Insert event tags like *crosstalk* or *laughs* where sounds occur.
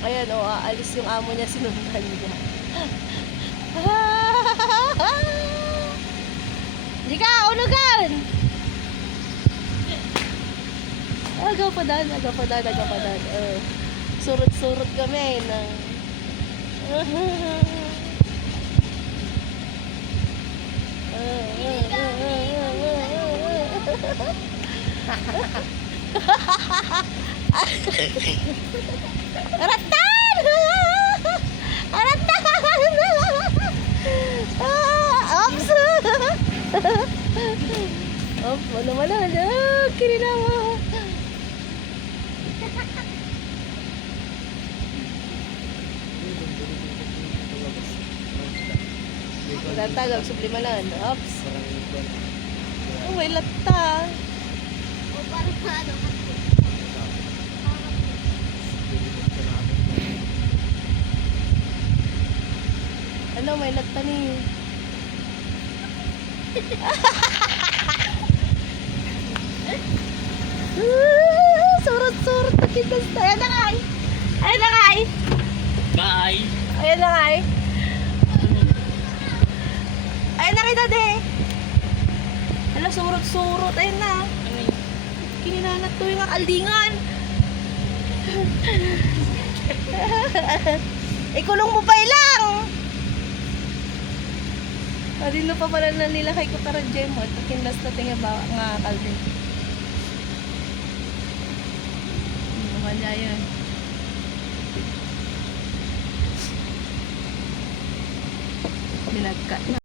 Ayan, o, aalis yung amo niya, *laughs* sinundan niya. Hindi ka, unugan! Agaw pa dan, agaw pa dan, agaw pa dan. Uh, surot-surot kami ng... *laughs* Aratan! Aratan! Ah, Ops! Ops, wala wala wala. Kininawa. Tatagag, sublimanan. Ops. Oh, may lata. O parang ano, Ano, may lata ni. Surot-surot na kitas tayo. Ayan na nga eh. Ayan na nga eh. Bye! Ayan na nga eh. Ayan na kita de. Ala, surot-surot. Ayan na. Kininanat to yung kaldingan. *laughs* Ikulong mo pa ilang. Adino pa pala na nila kay Kutara Jemo. Ito kindas na tinga ba nga kalde. Naman niya yun. Binagka na.